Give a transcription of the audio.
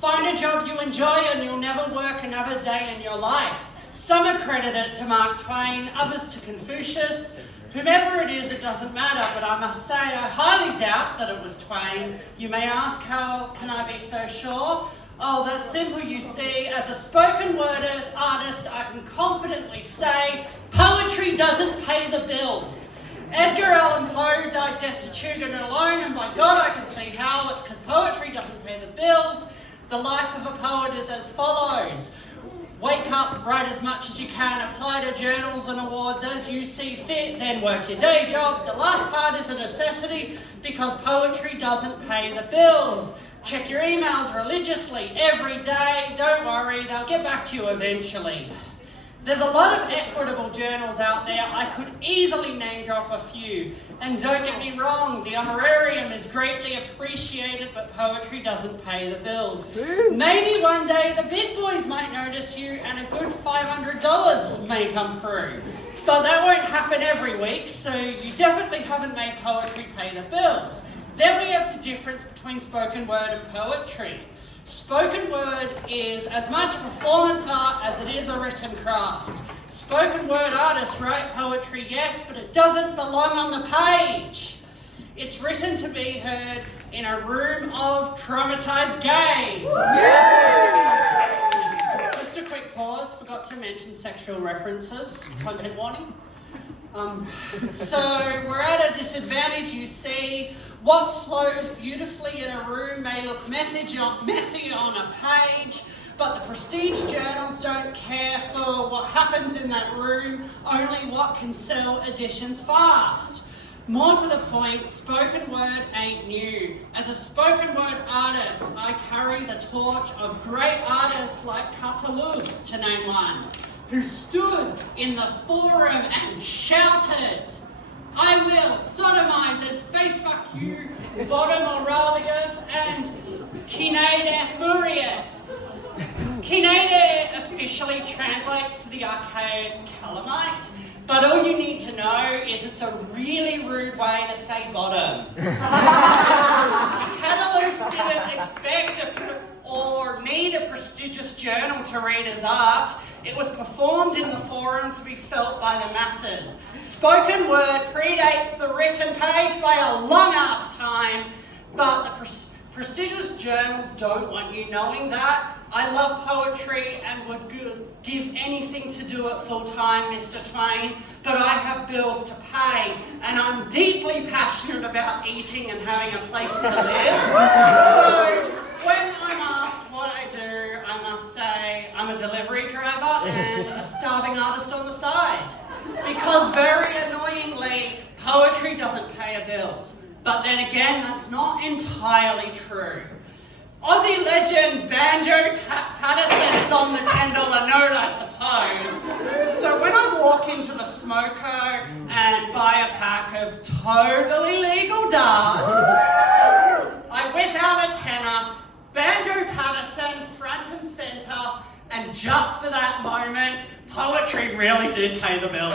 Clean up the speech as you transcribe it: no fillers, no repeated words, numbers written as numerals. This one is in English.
Find a job you enjoy and you'll never work another day in your life. Some accredit it to Mark Twain, others to Confucius. Whomever it is, it doesn't matter, but I must say I highly doubt that it was Twain. You may ask, how can I be so sure? Oh, that's simple, you see. As a spoken word artist, I can confidently say, poetry doesn't pay the bills. Edgar Allan Poe died destitute and alone, and by God I can see how. It's because poetry doesn't pay the bills. The life of a poet is as follows. Wake up, write as much as you can, apply to journals and awards as you see fit, then work your day job. The last part is a necessity because poetry doesn't pay the bills. Check your emails religiously every day. Don't worry, they'll get back to you eventually. There's a lot of equitable journals out there. I could easily name drop a few. And don't get me wrong, the honorarium is greatly appreciated, but poetry doesn't pay the bills. Maybe one day the big boys might notice you and a good $500 may come through. But that won't happen every week, so you definitely haven't made poetry pay the bills. Then we have the difference between spoken word and poetry. Spoken word is as much a performance art as it is a written craft. Spoken word artists write poetry, yes, but it doesn't belong on the page. It's written to be heard in a room of traumatized gays. Just a quick pause, forgot to mention sexual references, content warning. So we're at a disadvantage, you see. What flows beautifully in a room may look messy on a page, but the prestige journals don't care for what happens in that room, only what can sell editions fast. More to the point, spoken word ain't new. As a spoken word artist, I carry the torch of great artists like Catullus, to name one, who stood in the forum and shouted, I will sodomize and face-fuck you, Vodum Aurelius and Cinede Furious. Cinede officially translates to the archaic Calamite, but all you need to know is it's a really rude way to say bottom. Catullus didn't expect or need a prestigious journal to read his art. It was performed in the forum to be felt by the masses. Spoken word predates the written page by a long-ass time, but the prestigious journals don't want you knowing that. I love poetry and would give anything to do it full-time, Mr. Twain, but I have bills to pay, and I'm deeply passionate about eating and having a place to live. So when I'm asked what I do, I must say I'm a delivery driver and a starving artist on the side. Because very annoyingly, poetry doesn't pay our bills. But then again, that's not entirely true. Aussie legend Banjo Patterson is on the $10 note, I suppose. So when I walk into the smoko and buy a pack of totally legal darts, I whip out a tenner, Banjo Patterson front and centre, and just for that moment, poetry really did pay the bills.